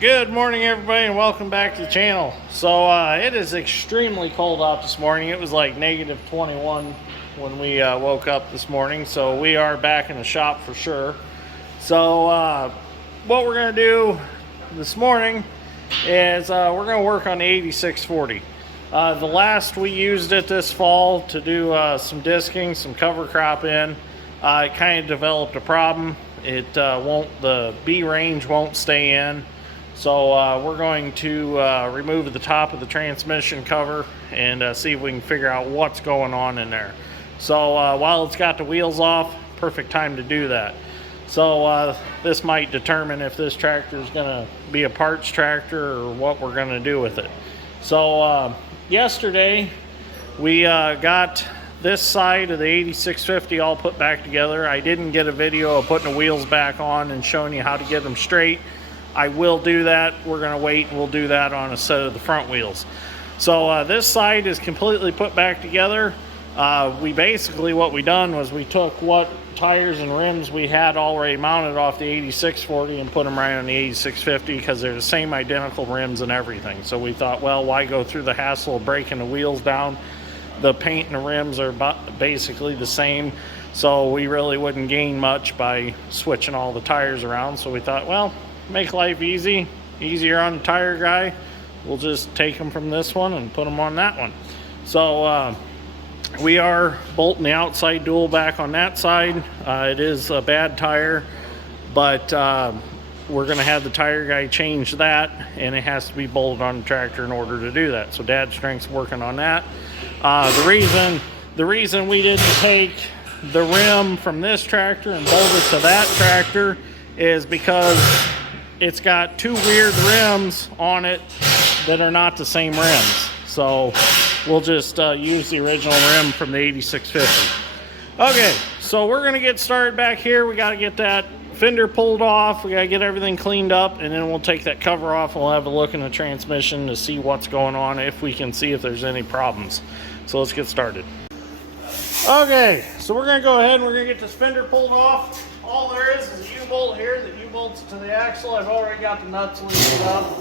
Good morning, everybody, and welcome back to the channel. So it is extremely cold out this morning. It was like negative 21 when we woke up this morning, so we are back in the shop for sure. So what we're going to do this morning is we're going to work on the 8640. The last we used it this fall to do some disking, some cover crop in, it kind of developed a problem. The B range won't stay in. So we're going to remove the top of the transmission cover and see if we can figure out what's going on in there. So while it's got the wheels off, perfect time to do that. So this might determine if this tractor is going to be a parts tractor or what we're going to do with it. So yesterday we got this side of the 8650 all put back together. I didn't get a video of putting the wheels back on and showing you how to get them straight. I will do that. We're going to wait and we'll do that on a set of the front wheels. So this side is completely put back together. What we done was we took what tires and rims we had already mounted off the 8640 and put them right on the 8650 because they're the same identical rims and everything. So we thought, well, why go through the hassle of breaking the wheels down? The paint and the rims are basically the same, so we really wouldn't gain much by switching all the tires around. So we thought, well, make life easier on the tire guy. We'll just take them from this one and put them on that one. So we are bolting the outside dual back on that side. It is a bad tire, but we're going to have the tire guy change that, and it has to be bolted on the tractor in order to do that. So Dad Strength's working on that. The reason we didn't take the rim from this tractor and bolt it to that tractor is because it's got two weird rims on it that are not the same rims. So we'll just use the original rim from the 8650. Okay, so we're going to get started back here. We got to get that fender pulled off. We got to get everything cleaned up, and then we'll take that cover off and we'll have a look in the transmission to see what's going on, if we can see if there's any problems. So let's get started. Okay, so we're going to go ahead and we're going to get this fender pulled off. All there is a U-bolt here that U-bolts to the axle. I've already got the nuts loosened up.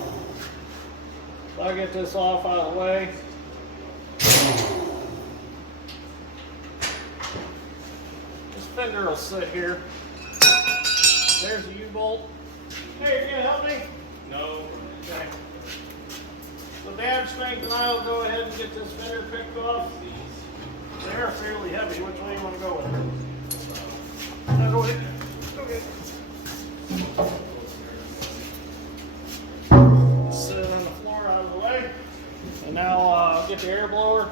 So I'll get this off out of the way. This fender will sit here. There's a U-bolt. Hey, you gonna help me? No. Okay. So Dad Strength and I will go ahead and get this fender picked off. They're fairly heavy. Which way do you want to go with it? I'll go with it. Okay. Sit it on the floor out of the way. And now I'll get the air blower.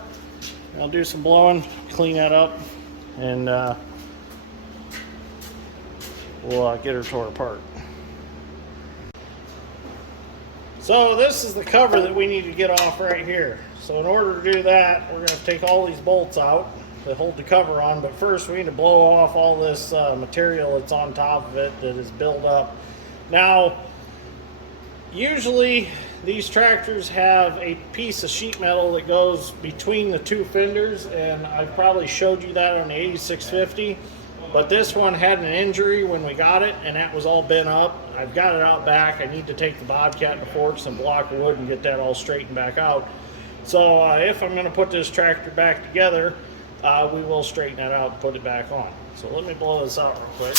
I'll do some blowing, clean that up, and we'll get her tore apart. So this is the cover that we need to get off right here. So in order to do that, we're going to take all these bolts out that hold the cover on, but first we need to blow off all this material that's on top of it that is built up. Now, usually these tractors have a piece of sheet metal that goes between the two fenders, and I've probably showed you that on the 8650, but this one had an injury when we got it, and that was all bent up. I've got it out back. I need to take the Bobcat and forge some block of wood and get that all straightened back out. So if I'm going to put this tractor back together, we will straighten that out and put it back on. So let me blow this out real quick.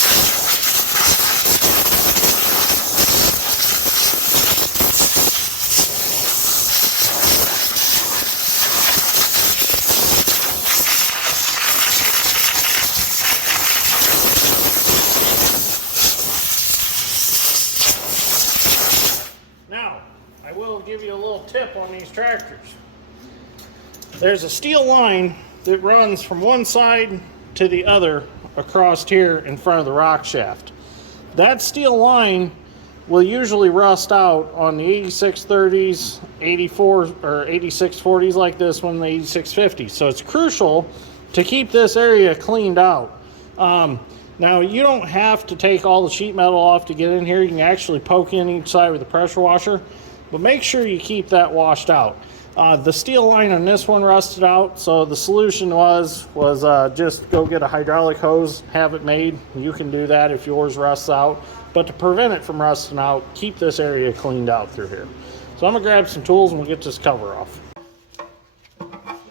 Now, I will give you a little tip on these tractors. There's a steel line that runs from one side to the other across here in front of the rock shaft. That steel line will usually rust out on the 8630s, 84 or 8640s like this one, the 8650. So it's crucial to keep this area cleaned out. Now you don't have to take all the sheet metal off to get in here. You can actually poke in each side with a pressure washer, but make sure you keep that washed out. The steel line on this one rusted out, so the solution was just go get a hydraulic hose, have it made. You can do that if yours rusts out. But to prevent it from rusting out, keep this area cleaned out through here. So I'm gonna grab some tools and we'll get this cover off.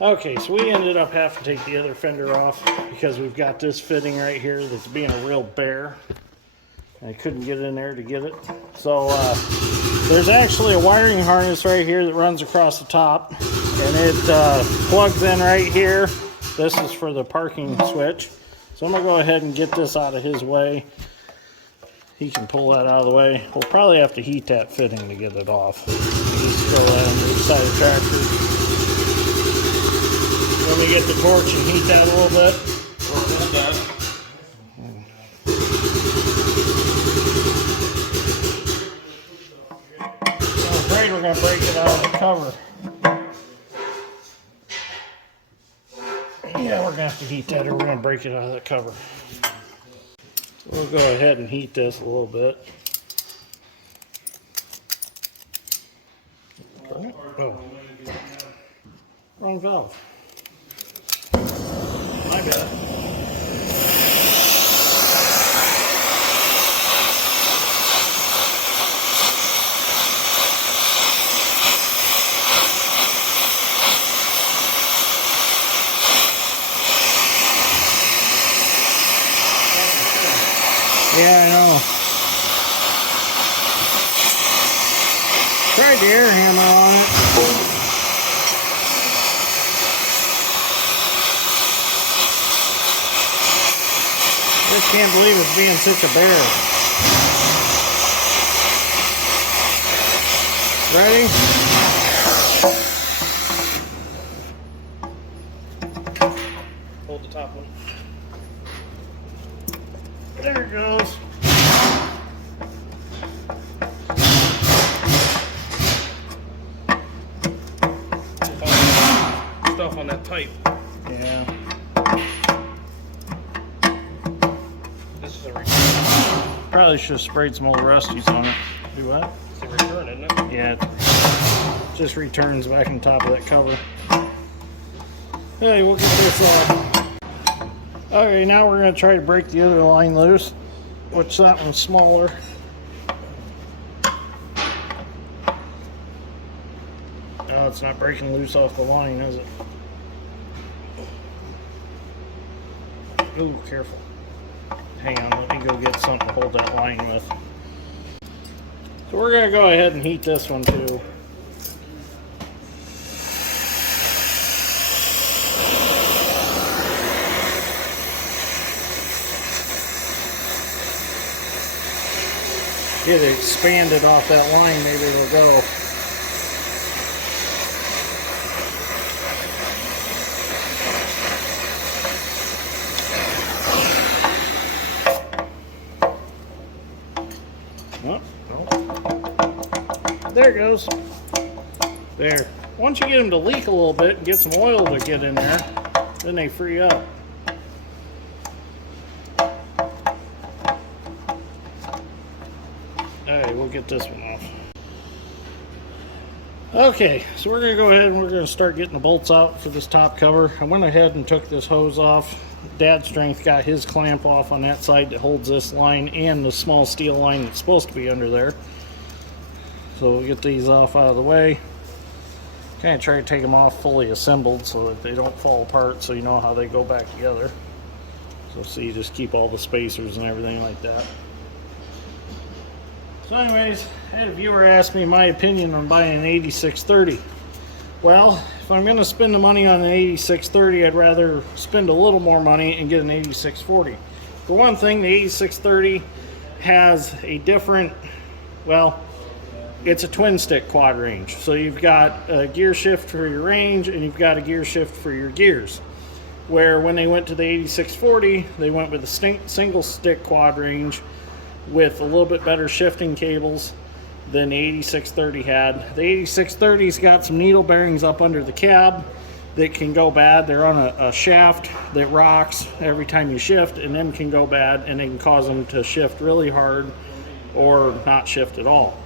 Okay, so we ended up having to take the other fender off because we've got this fitting right here that's being a real bear. I couldn't get in there to get it. So there's actually a wiring harness right here that runs across the top, and it plugs in right here. This is for the parking switch. So I'm gonna go ahead and get this out of his way. He can pull that out of the way. We'll probably have to heat that fitting to get it off. Just throw that on the side of the tractor. Let me get the torch and heat that a little bit. I'm afraid we're going to break it out of the cover. Yeah, we're going to have to heat that or we're going to break it out of the cover. We'll go ahead and heat this a little bit. Oh. Wrong valve. My bad. Yeah, I know. Try Deere hammer on it. Just can't believe it's being such a bear. Ready? Hold the top one. There it goes. Stuff on that pipe. Yeah. This is a return. Probably should have sprayed some old rusties on it. Do what? It's a return, isn't it? Yeah, it just returns back on top of that cover. Hey, we'll get this off. Okay, now we're going to try to break the other line loose, which that one's smaller. Oh, it's not breaking loose off the line, is it? Ooh, careful. Hang on, let me go get something to hold that line with. So we're going to go ahead and heat this one too. Get it expanded off that line, maybe it'll go. Oh, no. There it goes. There. Once you get them to leak a little bit and get some oil to get in there, then they free up. Alright, we'll get this one off. Okay, so we're going to go ahead and we're going to start getting the bolts out for this top cover. I went ahead and took this hose off. Dad Strength got his clamp off on that side that holds this line and the small steel line that's supposed to be under there. So we'll get these off out of the way. Kind of try to take them off fully assembled so that they don't fall apart, so you know how they go back together. So see, just keep all the spacers and everything like that. So anyways, I had a viewer ask me my opinion on buying an 8630. Well, if I'm going to spend the money on an 8630, I'd rather spend a little more money and get an 8640. For one thing, the 8630 has a different, well, it's a twin stick quad range. So you've got a gear shift for your range and you've got a gear shift for your gears. Where when they went to the 8640, they went with a single stick quad range with a little bit better shifting cables than the 8630 had. The 8630's got some needle bearings up under the cab that can go bad. They're on a shaft that rocks every time you shift, and them can go bad and they can cause them to shift really hard or not shift at all.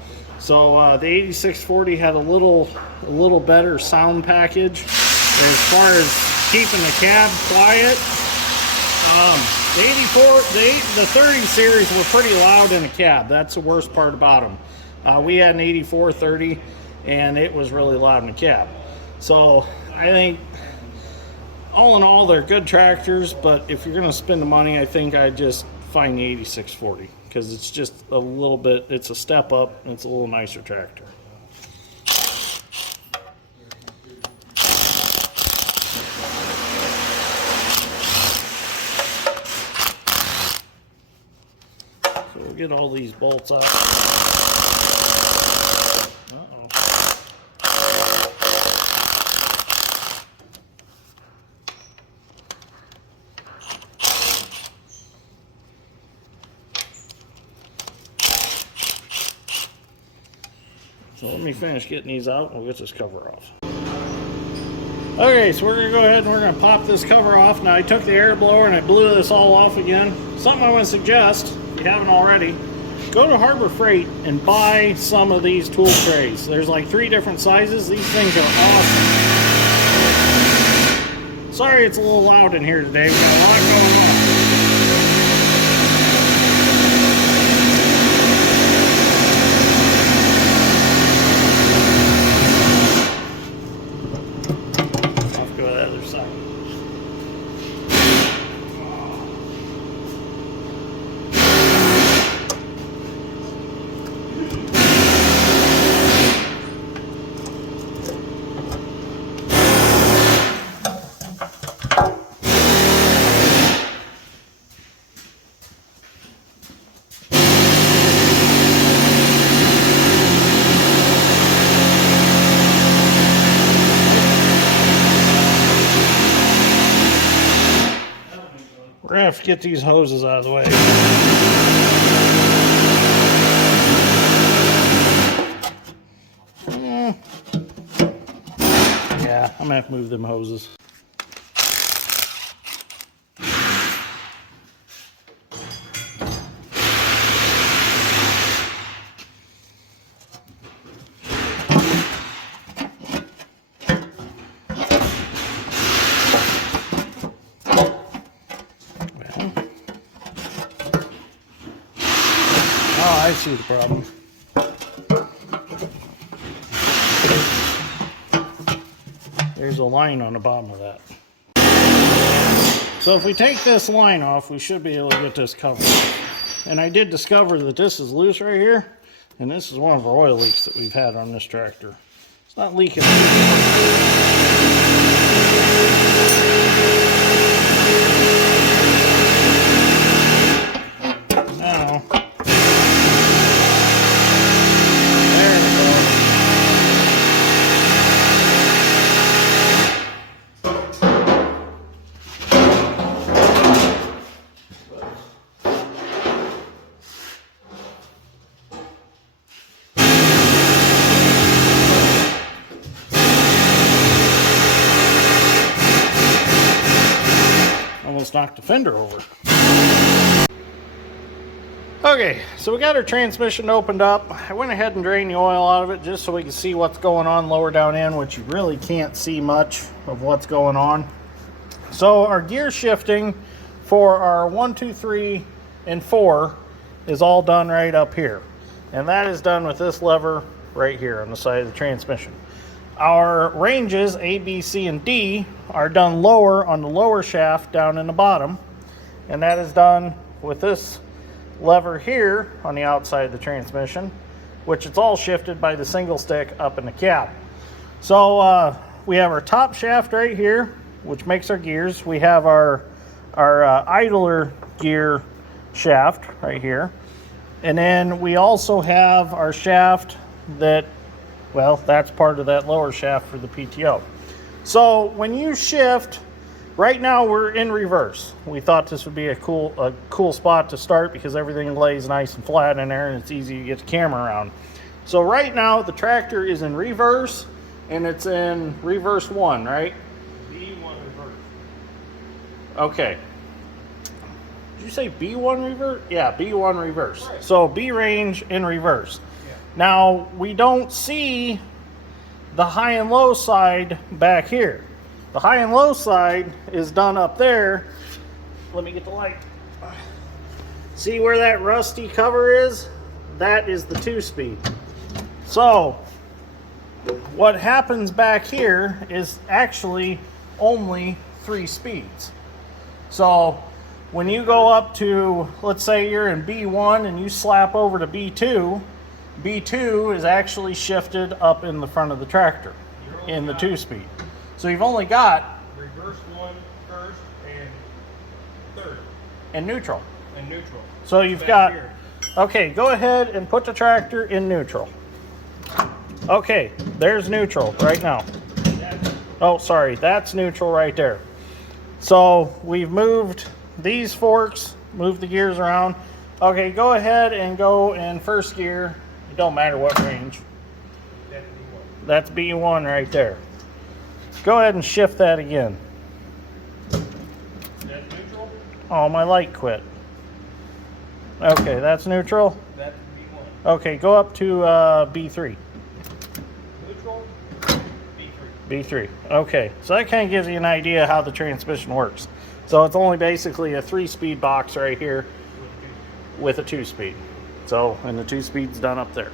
So the 8640 had a little better sound package. And as far as keeping the cab quiet, the 84, the 30 series were pretty loud in the cab. That's the worst part about them. We had an 8430 and it was really loud in the cab. So I think all in all, they're good tractors, but if you're going to spend the money, I think I'd just find the 8640 because it's just a little bit, it's a step up and it's a little nicer tractor. So we'll get all these bolts out. Uh-oh. So let me finish getting these out and we'll get this cover off. Okay, so we're going to go ahead and we're going to pop this cover off. Now I took the air blower and I blew this all off again. Something I want to suggest, if you haven't already, go to Harbor Freight and buy some of these tool trays. There's like 3 different sizes. These things are awesome. Sorry it's a little loud in here today. We've got a lot going on. We're gonna have to get these hoses out of the way. Yeah, I'm gonna have to move them hoses. Oh, I see the problem. There's a line on the bottom of that. So if we take this line off, we should be able to get this covered. And I did discover that this is loose right here, and this is one of our oil leaks that we've had on this tractor. It's not leaking. Now, almost knocked the fender over. Okay, so we got our transmission opened up. I went ahead and drained the oil out of it just so we can see what's going on lower down in, which you really can't see much of what's going on. So our gear shifting for our 1, 2, 3, and 4 is all done right up here. And that is done with this lever right here on the side of the transmission. Our ranges, A, B, C, and D, are done lower on the lower shaft down in the bottom. And that is done with this lever here on the outside of the transmission, which it's all shifted by the single stick up in the cab. So we have our top shaft right here, which makes our gears. We have our idler gear shaft right here. And then we also have our shaft that, well, that's part of that lower shaft for the PTO. So when you shift, right now we're in reverse. We thought this would be a cool spot to start because everything lays nice and flat in there and it's easy to get the camera around. So right now the tractor is in reverse and it's in reverse 1, right? B1 reverse. Okay. Did you say B1 reverse? Yeah, B1 reverse. Right. So B range in reverse. Yeah. Now, we don't see the high and low side back here. The high and low side is done up there. Let me get the light. See where that rusty cover is? That is the 2-speed. So, what happens back here is actually only 3 speeds. So, when you go up to, let's say you're in B1 and you slap over to B2, B2 is actually shifted up in the front of the tractor in the 2-speed. So you've only got reverse one, first, and third. And neutral. And neutral. So you've got, okay, go ahead and put the tractor in neutral. Okay, there's neutral right now. Oh, sorry, that's neutral right there. So we've moved these forks, moved the gears around. Okay, go ahead and go in first gear. It don't matter what range. That's B1 right there. Go ahead and shift that again. That's neutral? Oh, my light quit. Okay, that's neutral. That's B1. Okay, go up to B3. Neutral, B3. B3. Okay, so that kind of gives you an idea how the transmission works. So it's only basically a 3-speed box right here with a 2-speed. So, and the 2-speed's done up there.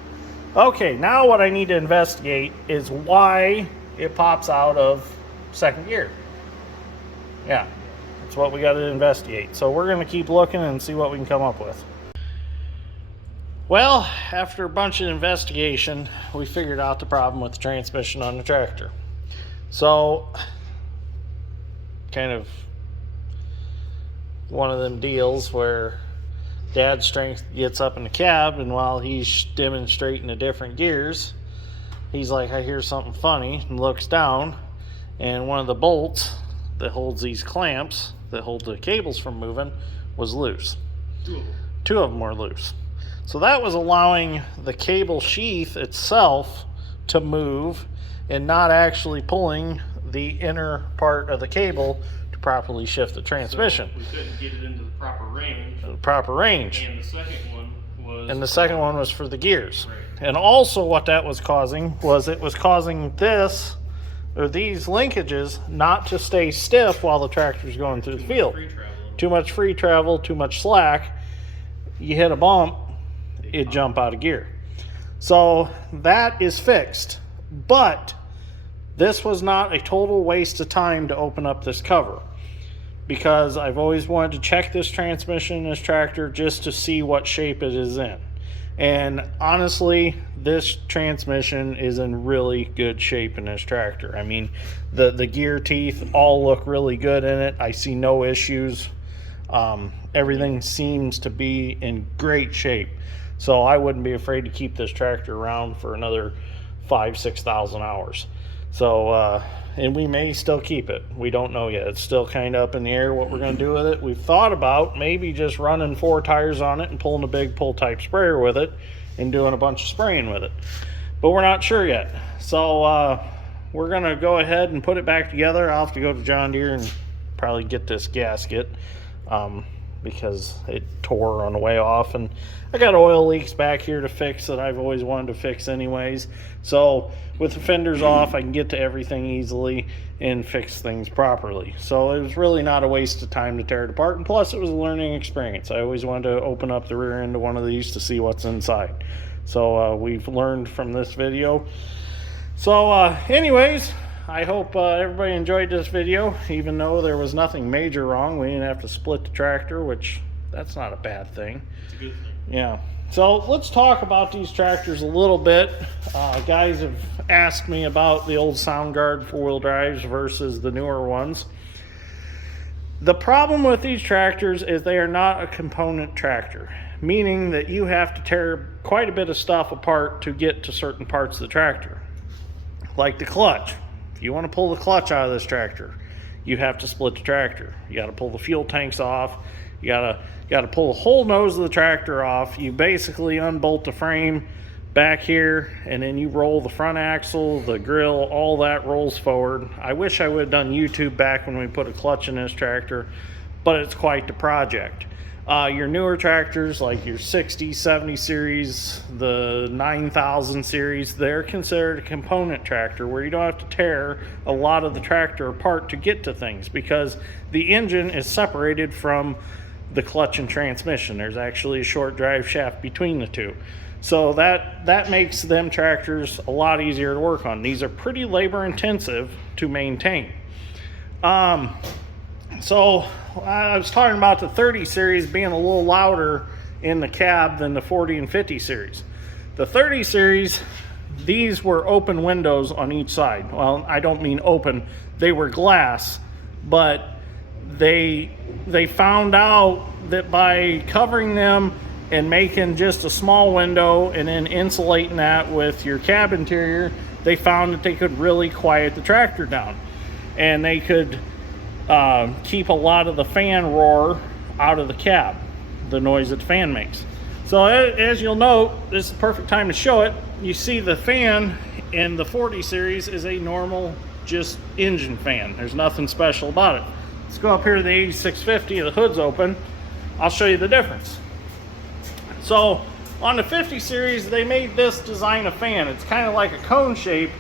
Okay, now what I need to investigate is why it pops out of second gear. Yeah, that's what we got to investigate. So we're going to keep looking and see what we can come up with. Well, after a bunch of investigation, we figured out the problem with the transmission on the tractor. So, kind of one of them deals where Dad's strength gets up in the cab, and while he's demonstrating the different gears, he's like, I hear something funny, and looks down, and one of the bolts that holds these clamps that hold the cables from moving was loose. Two of them were loose. So that was allowing the cable sheath itself to move and not actually pulling the inner part of the cable to properly shift the transmission. So we couldn't get it into the proper range. The proper range. And the second one was... And the second one was for the gears. Right. And also what that was causing was it was causing this, or these linkages, not to stay stiff while the tractor's going through the field. Too much free travel, too much slack. You hit a bump, it'd jump out of gear. So that is fixed. But this was not a total waste of time to open up this cover, because I've always wanted to check this transmission in this tractor just to see what shape it is in. And honestly, this transmission is in really good shape in this tractor. I mean, the gear teeth all look really good in it. I see no issues. Everything seems to be in great shape. So I wouldn't be afraid to keep this tractor around for another 5,000-6,000 hours. So, and we may still keep it. We don't know yet. It's still kind of up in the air what we're going to do with it. We've thought about maybe just running 4 tires on it and pulling a big pull type sprayer with it and doing a bunch of spraying with it. But we're not sure yet. So we're going to go ahead and put it back together. I'll have to go to John Deere and probably get this gasket because it tore on the way off. And I got oil leaks back here to fix that I've always wanted to fix anyways. So with the fenders off, I can get to everything easily and fix things properly. So it was really not a waste of time to tear it apart. And plus it was a learning experience. I always wanted to open up the rear end of one of these to see what's inside. So we've learned from this video. So anyways, I hope everybody enjoyed this video. Even though there was nothing major wrong, we didn't have to split the tractor, which that's not a bad thing. It's a good thing. Yeah. So let's talk about these tractors a little bit. Guys have asked me about the old SoundGuard 4-wheel drives versus the newer ones. The problem with these tractors is they are not a component tractor, meaning that you have to tear quite a bit of stuff apart to get to certain parts of the tractor. Like the clutch. If you want to pull the clutch out of this tractor, you have to split the tractor. You got to pull the fuel tanks off. You got to pull the whole nose of the tractor off. You basically unbolt the frame back here, and then you roll the front axle, the grill, all that rolls forward. I wish I would have done YouTube back when we put a clutch in this tractor, but it's quite the project. Your newer tractors like your 60, 70 series, the 9000 series, they're considered a component tractor where you don't have to tear a lot of the tractor apart to get to things, because the engine is separated from the clutch and transmission. There's actually a short drive shaft between the two. So that makes them tractors a lot easier to work on. These are pretty labor intensive to maintain. So I was talking about the 30 series being a little louder in the cab than the 40 and 50 series. The 30 series, these were open windows on each side. Well, I don't mean open, they were glass, but they found out that by covering them and making just a small window and then insulating that with your cab interior, they found that they could really quiet the tractor down, and they could keep a lot of the fan roar out of the cab, the noise that the fan makes. So as you'll note, this is the perfect time to show it. You see the fan in the 40 series is a normal just engine fan. There's nothing special about it. Let's go up here to the 8650, the hood's open. I'll show you the difference. So on the 50 series, they made this design of fan. It's kind of like a cone shape,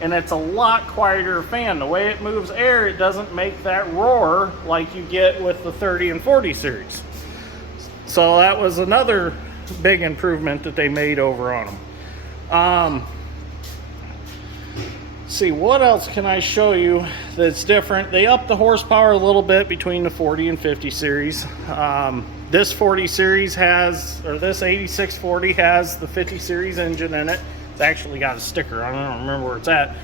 and it's a lot quieter fan. The way it moves air, it doesn't make that roar like you get with the 30 and 40 series. So that was another big improvement that they made over on them. See, what else can I show you that's different? They upped the horsepower a little bit between the 40 and 50 series. This 40 series has, or this 8640 has the 50 series engine in it. It's actually got a sticker. I don't remember where it's at.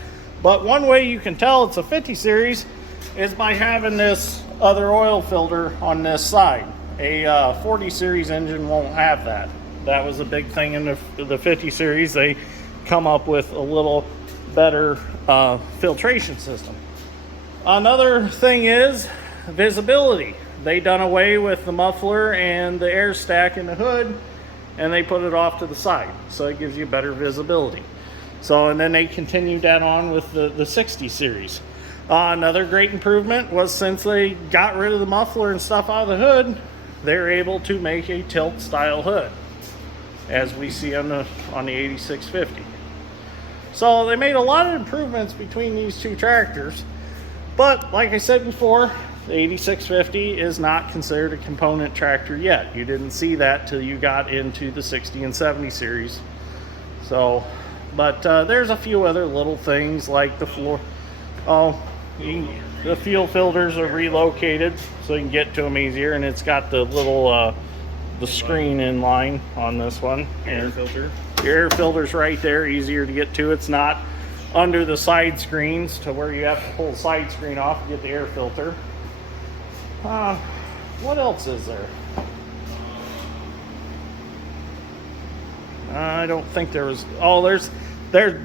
But one way you can tell it's a 50 series is by having this other oil filter on this side. A 40 series engine won't have that. That was a big thing in the 50 series. They come up with a little better filtration system. Another thing is visibility. They done away with the muffler and the air stack in the hood, and they put it off to the side, so it gives you better visibility. So, and then they continued that on with the 60 series. Another great improvement was, since they got rid of the muffler and stuff out of the hood, they're able to make a tilt style hood, as we see on the 8650. So they made a lot of improvements between these two tractors, but like I said before, the 8650 is not considered a component tractor yet. You didn't see that till you got into the 60 and 70 series. So, but there's a few other little things like the floor. The fuel filters are relocated so you can get to them easier, and it's got the little the screen in line on this one. Air filter. Your air filter's right there, easier to get to. It's not under the side screens to where you have to pull the side screen off to get the air filter. What else is there? I don't think there was. Oh, there's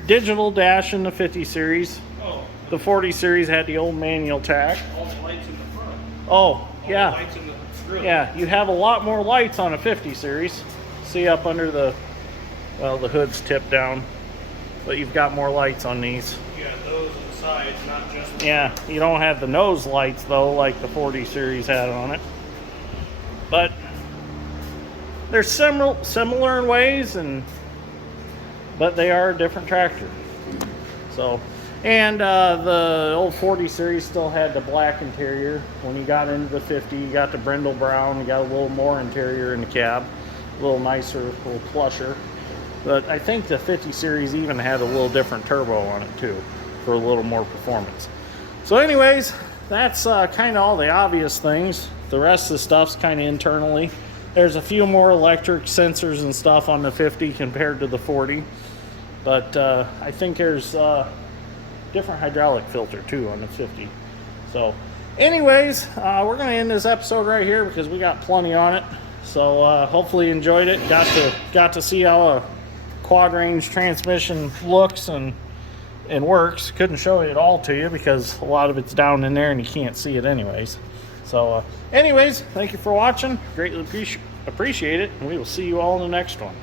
digital dash in the 50 series. Oh. The 40 series had the old manual tack. All the lights in the front. Oh, yeah. All the lights in the grill. Yeah, you have a lot more lights on a 50 series. See up under the, well, the hood's tipped down, but you've got more lights on these. You got those on the sides, not just the Yeah, you don't have the nose lights though, like the 40 series had on it. But they're similar in ways, but they are a different tractor. So, and the old 40 series still had the black interior. When you got into the 50, you got the brindle brown. You got a little more interior in the cab, a little nicer, a little plusher. But I think the 50 series even had a little different turbo on it too, for a little more performance. So anyways, that's kind of all the obvious things. The rest of the stuff's kind of internally. There's a few more electric sensors and stuff on the 50 compared to the 40. But I think there's different hydraulic filter too on the 50. So anyways, we're going to end this episode right here because we got plenty on it. So hopefully you enjoyed it. Got to see how a quad range transmission looks and works. Couldn't show it all to you because a lot of it's down in there and you can't see it anyways. So anyways, thank you for watching. Greatly appreciate it, and we will see you all in the next one.